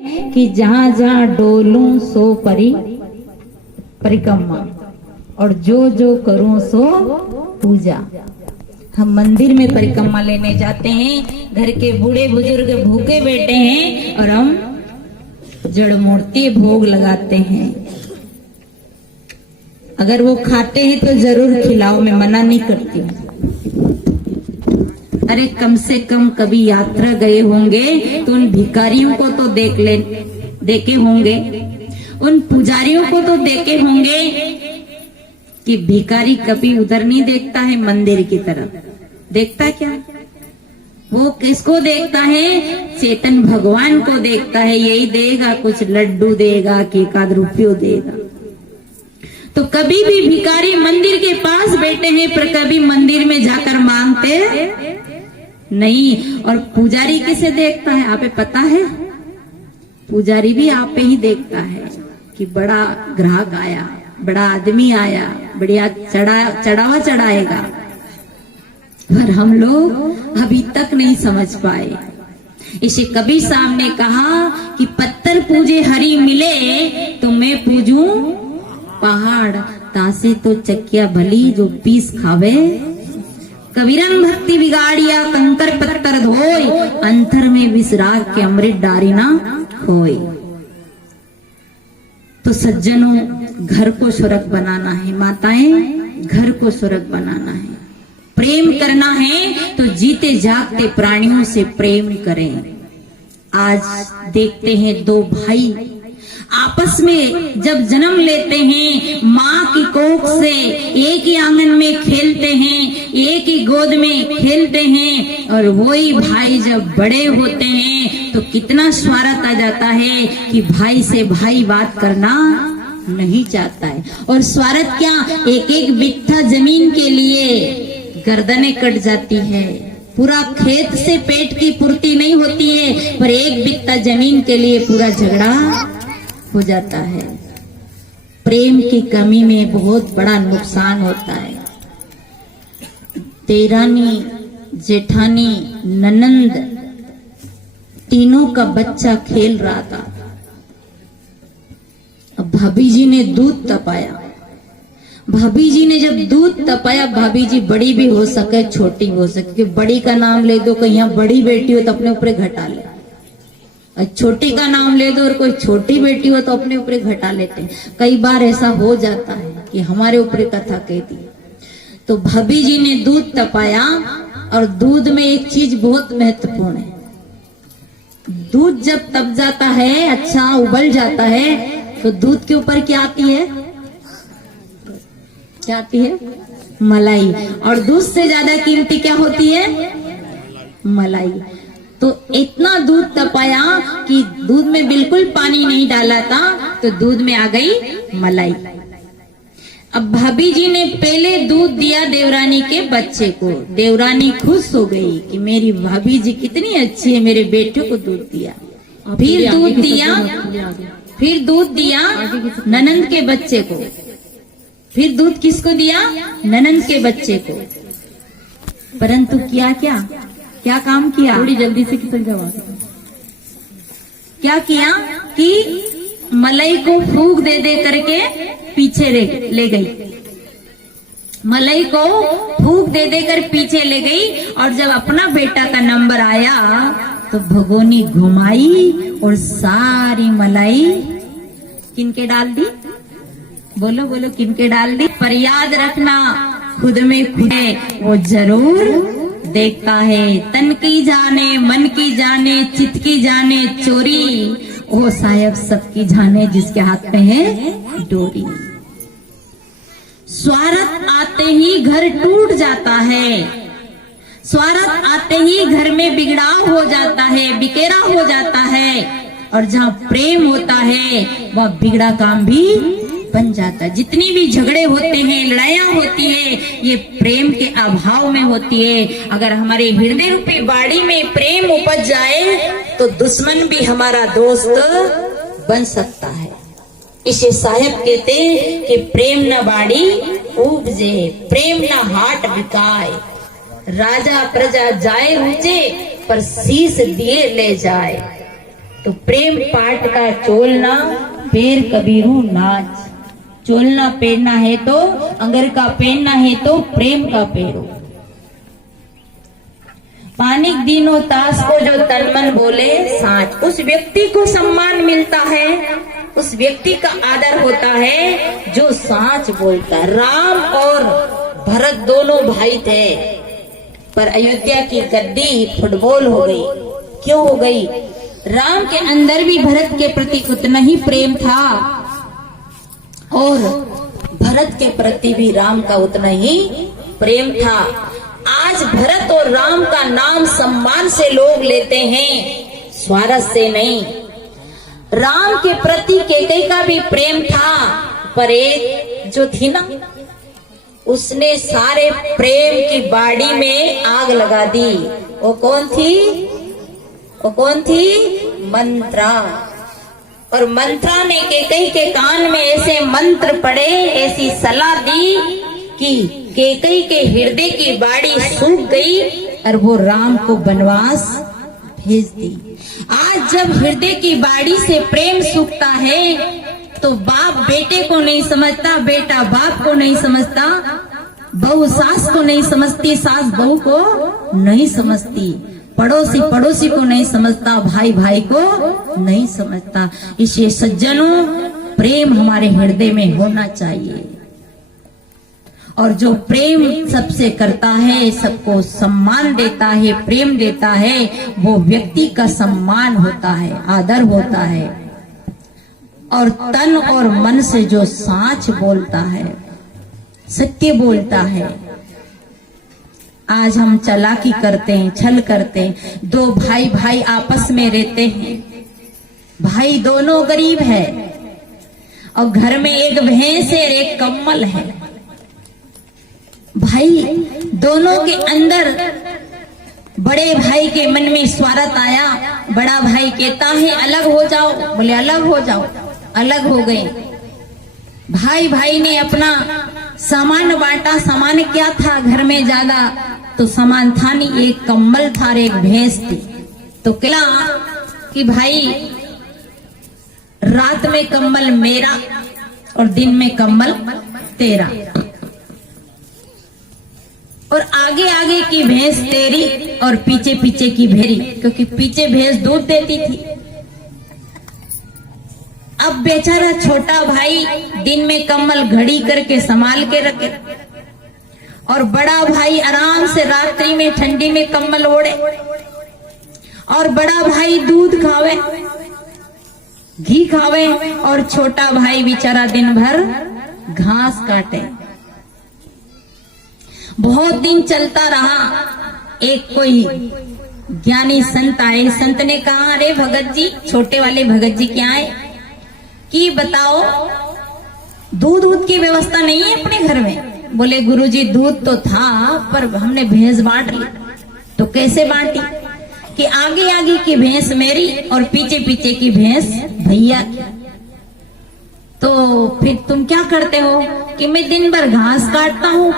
कि जहाँ जहाँ डोलूं सो परिक्रमा और जो जो करूं सो पूजा। हम मंदिर में परिक्रमा लेने जाते हैं, घर के बूढ़े बुजुर्ग भूखे बैठे हैं और हम जड़ मूर्ति भोग लगाते हैं। अगर वो खाते हैं तो जरूर खिलाओ, मैं मना नहीं करती हूँ। अरे कम से कम कभी यात्रा गए होंगे तो उन भिखारियों को तो देखे होंगे, उन पुजारियों को तो देखे होंगे कि भिखारी कभी उधर नहीं देखता है मंदिर की तरफ। देखता क्या? वो किसको देखता है? चेतन भगवान को देखता है। यही देगा, कुछ लड्डू देगा कि एकाध रुपयो देगा। तो कभी भी भिखारी मंदिर के पास बैठे हैं पर कभी मंदिर में जाकर मांगते नहीं। और पुजारी किसे देखता है? आपे पता है? पुजारी भी आप पे ही देखता है कि बड़ा ग्राहक आया, बड़ा आदमी आया, बढ़िया चढ़ावा चढ़ाएगा। पर हम लोग अभी तक नहीं समझ पाए। इसे कबीर साहब ने कहा कि पत्थर पूजे हरि मिले तो मैं पूजूं पहाड़, तासे तो चकिया भली जो पीस खावे। कबीरन भक्ति बिगाड़िया कंकर पत्थर धोय, अंतर में विसराग के अमृत डारी ना खोय। तो सज्जनों, घर को स्वर्ग बनाना है, माताएं घर को स्वर्ग बनाना है, प्रेम करना है तो जीते जागते प्राणियों से प्रेम करें। आज देखते हैं दो भाई आपस में जब जन्म लेते हैं, माँ की कोख से एक ही आंगन में खेलते हैं, एक ही गोद में खेलते हैं, और वही भाई जब बड़े होते हैं तो कितना स्वार्थ आ जाता है कि भाई से भाई बात करना नहीं चाहता है। और स्वार्थ क्या, एक एक बित्था जमीन के लिए गर्दनें कट जाती है। पूरा खेत से पेट की पूर्ति नहीं होती है, पर एक बित्ता जमीन के लिए पूरा झगड़ा हो जाता है। प्रेम की कमी में बहुत बड़ा नुकसान होता है। देरानी, जेठानी, ननंद तीनों का बच्चा खेल रहा था। अब भाभी जी ने दूध तपाया। भाभी जी ने जब दूध तपाया, भाभी जी बड़ी भी हो सके छोटी हो सके, बड़ी का नाम ले दो, कहीं यहाँ बड़ी बेटी हो तो अपने ऊपर घटा ले, छोटी का नाम ले दो और कोई छोटी बेटी हो तो अपने ऊपर घटा लेते हैं। कई बार ऐसा हो जाता है कि हमारे ऊपर कथा कहती। तो भाभी जी ने दूध तपाया, और दूध में एक चीज बहुत महत्वपूर्ण है। दूध जब तप जाता है, अच्छा उबल जाता है, तो दूध के ऊपर क्या आती है? क्या आती है? मलाई। और दूध से ज्यादा कीमती क्या होती है? मलाई। तो इतना दूध तपाया कि दूध में बिल्कुल पानी नहीं डाला था, तो दूध में आ गई मलाई। अब भाभी जी ने पहले दूध दिया देवरानी के बच्चे को। देवरानी खुश हो गई कि मेरी भाभी जी कितनी अच्छी है, मेरे बेटे को दूध दिया। फिर दूध दिया ननंद के बच्चे को। फिर दूध किसको दिया? ननंद के बच्चे को। परंतु क्या काम किया? थोड़ी जल्दी से किसन जवाब। क्या किया कि मलाई को फूंक दे करके पीछे ले गई। मलाई को फूंक दे कर पीछे ले गई, और जब अपना बेटा का नंबर आया तो भगोनी घुमाई और सारी मलाई किनके डाल दी? बोलो बोलो, किनके डाल दी? पर याद रखना, खुद में खुद है वो जरूर देखता है। तन की जाने, मन की जाने, चित्त की जाने चोरी, ओ साहब सबकी जाने जिसके हाथ में है डोरी। स्वार्थ आते ही घर टूट जाता है। स्वार्थ आते ही घर में बिगड़ाव हो जाता है, बिकेरा हो जाता है। और जहाँ प्रेम होता है वह बिगड़ा काम भी बन जाता है। जितनी भी झगड़े होते हैं, लड़ाइयाँ होती है, ये प्रेम के अभाव में होती है। अगर हमारे हृदय रूपी बाड़ी में प्रेम उपज जाए तो दुश्मन भी हमारा दोस्त बन सकता है। इसे साहब कहते हैं कि प्रेम न बाड़ी उपजे, प्रेम न हाट बिकाए, राजा प्रजा जाए ऊंचे पर शीश दिए ले जाए। तो प्रेम पाट का चोलना पैर कबीरू नाच। चोलना पहनना है तो अंगर का पहनना है तो प्रेम का पहनो। पानिक दीनो तास को जो तन मन बोले साच। उस व्यक्ति को सम्मान मिलता है, उस व्यक्ति का आदर होता है जो साच बोलता है। राम और भरत दोनों भाई थे, पर अयोध्या की गद्दी फुटबॉल हो गई। क्यों हो गई? राम के अंदर भी भरत के प्रति उतना ही प्रेम था और भरत के प्रति भी राम का उतना ही प्रेम था। आज भरत और राम का नाम सम्मान से लोग लेते हैं, स्वार्थ से नहीं। राम के प्रति कैकेयी का भी प्रेम था, पर एक जो थी ना, उसने सारे प्रेम की बाड़ी में आग लगा दी। वो कौन थी? वो कौन थी? मंत्रा। और मंत्रा ने कैकेयी के कान में ऐसे मंत्र पड़े, ऐसी सलाह दी कि कैकेयी के हृदय की बाड़ी सूख गई और वो राम को वनवास भेज दी। आज जब हृदय की बाड़ी से प्रेम सूखता है तो बाप बेटे को नहीं समझता, बेटा बाप को नहीं समझता, बहू सास को नहीं समझती, सास बहू को नहीं समझती, पड़ोसी पड़ोसी को नहीं समझता, भाई भाई को नहीं समझता। इसलिए सज्जनों, प्रेम हमारे हृदय में होना चाहिए। और जो प्रेम सबसे करता है, सबको सम्मान देता है, प्रेम देता है, वो व्यक्ति का सम्मान होता है, आदर होता है। और तन और मन से जो साच बोलता है, सत्य बोलता है। आज हम चालाकी करते हैं, छल करते हैं। दो भाई भाई आपस में रहते हैं, भाई दोनों गरीब है और घर में एक भैंस है और एक कम्मल है। भाई दोनों के अंदर बड़े भाई के मन में स्वार्थ आया। बड़ा भाई कहता है अलग हो जाओ, बोले अलग हो जाओ, अलग हो गए। भाई भाई ने अपना सामान बांटा। सामान क्या था घर में? ज्यादा तो सामान था नहीं, एक कम्बल था और एक भैंस थी। तो क्या कि भाई रात में कम्बल मेरा और दिन में कम्बल तेरा, और आगे आगे की भैंस तेरी और पीछे पीछे की भेरी, क्योंकि पीछे भैंस दूध देती थी। अब बेचारा छोटा भाई दिन में कम्बल घड़ी करके संभाल के रखे और बड़ा भाई आराम से रात्रि में ठंडी में कम्बल ओढ़े। और बड़ा भाई दूध खावे, घी खावे, और छोटा भाई बेचारा दिन भर घास काटे। बहुत दिन चलता रहा। एक कोई ज्ञानी संत आए। संत ने कहा, अरे भगत जी, छोटे वाले भगत जी क्या आए कि बताओ दूध की व्यवस्था नहीं है अपने घर में? बोले गुरुजी दूध तो था पर हमने भैंस बांट ली। तो कैसे बांटी? कि आगे आगे की भैंस मेरी और पीछे पीछे की भैंस भैया की। तो फिर तुम क्या करते हो? कि मैं दिन भर घास काटता हूँ,